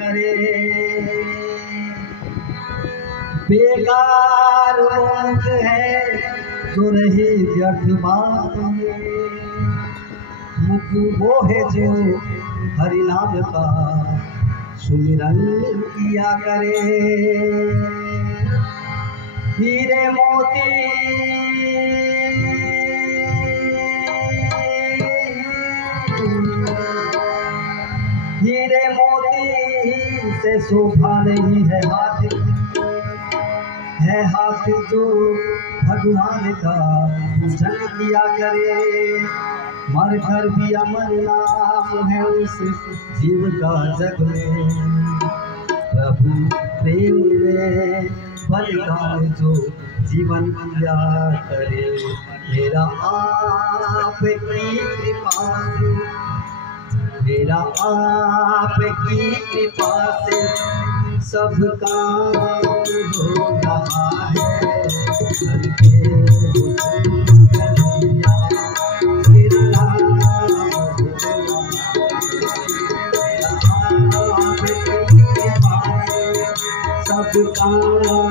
करे। बेकार वक्त है जो रहे व्यर्थ बातों में, मुख वो है जो हरि नाम का सुमिरन किया करे। हीरे मोती हीरे मोती से शोभा नहीं है हाथ जो भगवान का पूजन किया करे। मर कर भी अमर नाम है उस जीव का जग में, प्रभु प्रेम में बलिदान जो जीवन किया करे। मेरा आपकी कृपा से, मेरा आपकी कृपा से सब काम हो रहा है। सब काम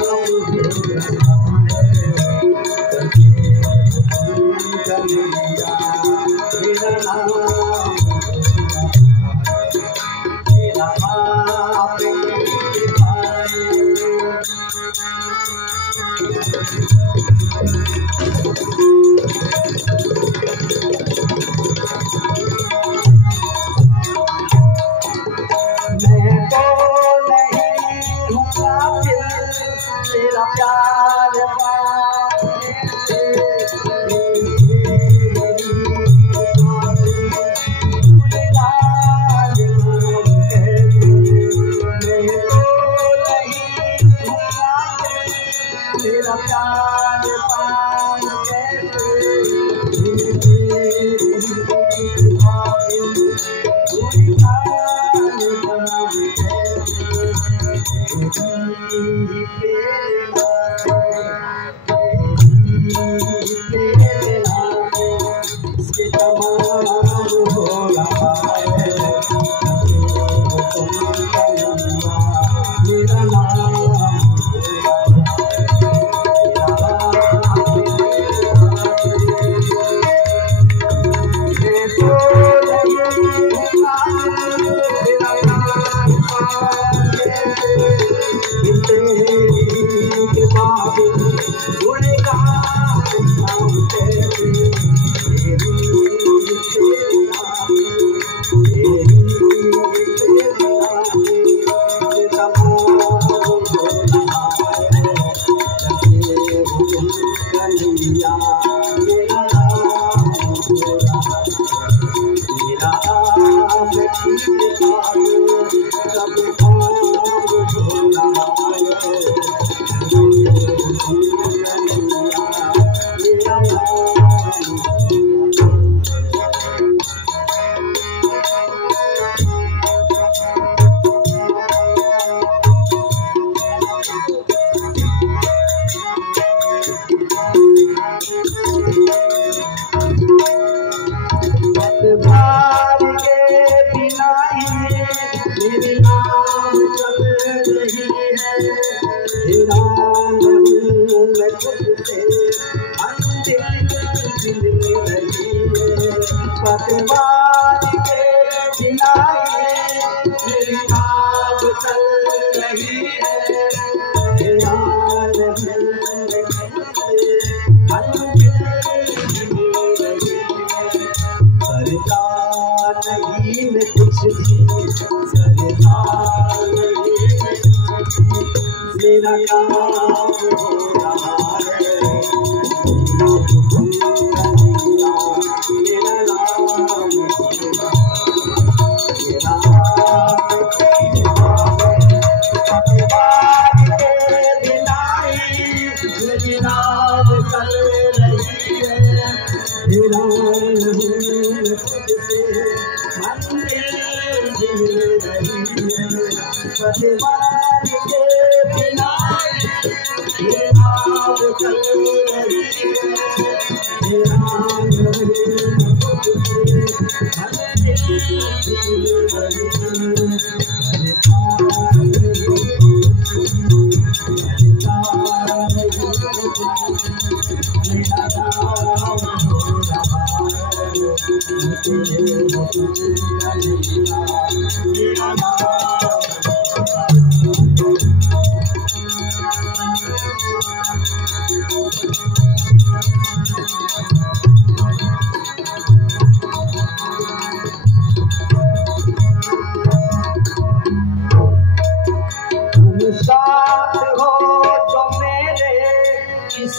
तेरा प्यार तेरा प्यार मेरा काम हो रहा है।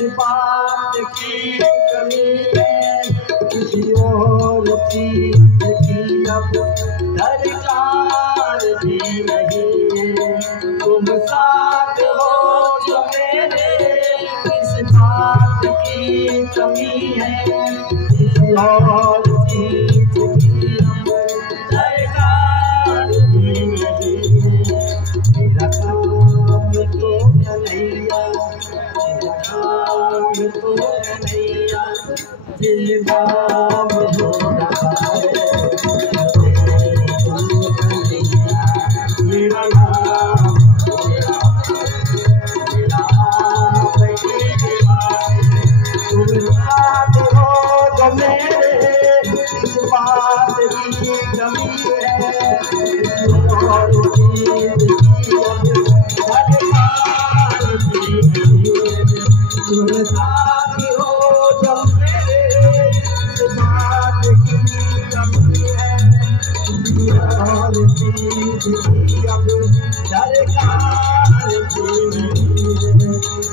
बात की कमी है, किसी और चीज की अब दरकार भी नहीं है। तुम साथ हो जो मेरे, इस बात की कमी है, किसी और चीज की अब दरकार भी नहीं है। मेरा काम तो कन्हैया, मेरा काम तो कन्हैया, दिल नाम हो रहा है। मेरा नाम मेरा तुम साथ हो जो मेरे, इस बात की कमी है, और चीज की दरकार भी नहीं है। तुम साथ हो जो मेरे, इस बात की कमी है, और चीज की अब दरकार भी नहीं है।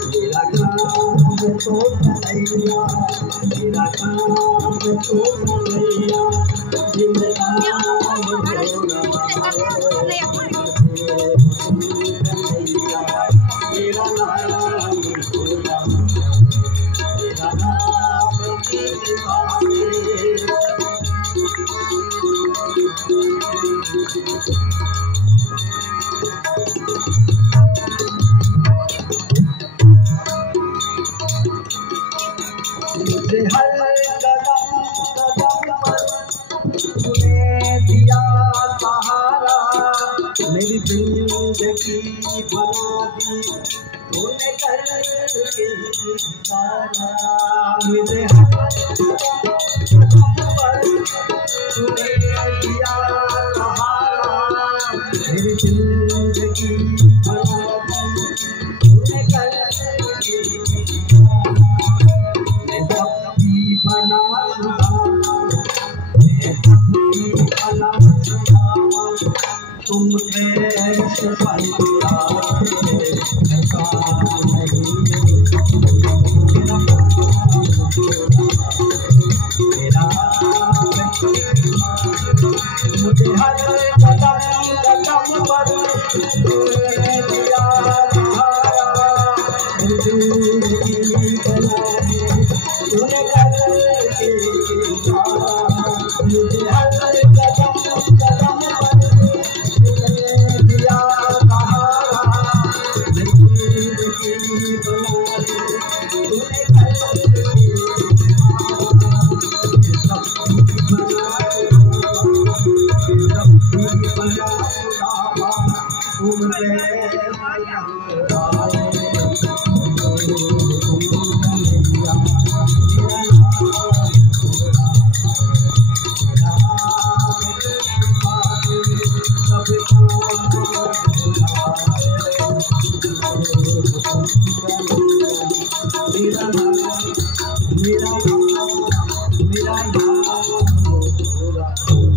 मेरा काम तो कन्हैया, मेरा काम तो कन्हैया, दिल नाम हो रहा है। कन्हैया मेरा नाम हो रहा है, मेरा नाम की बातें। मुझे हर कदम कदम पर तूने दिया सहारा, मेरी जिंदगी बना दी तूने करके सारा। मुझे हर कदम पर तूने दिया सहारा, मेरी जिंदगी बना दी तूने करके सारा। मैं सबकी बना तुम कैसे बनता मुझे हर कदम कदम पर तूने दिया सहारा, जिंदगी बना तूने करके सारा। मुझे हर कदम कदम पर तूने दिया सहारा, जिंदगी बना तूने करके मेरा नाम हो रहा है।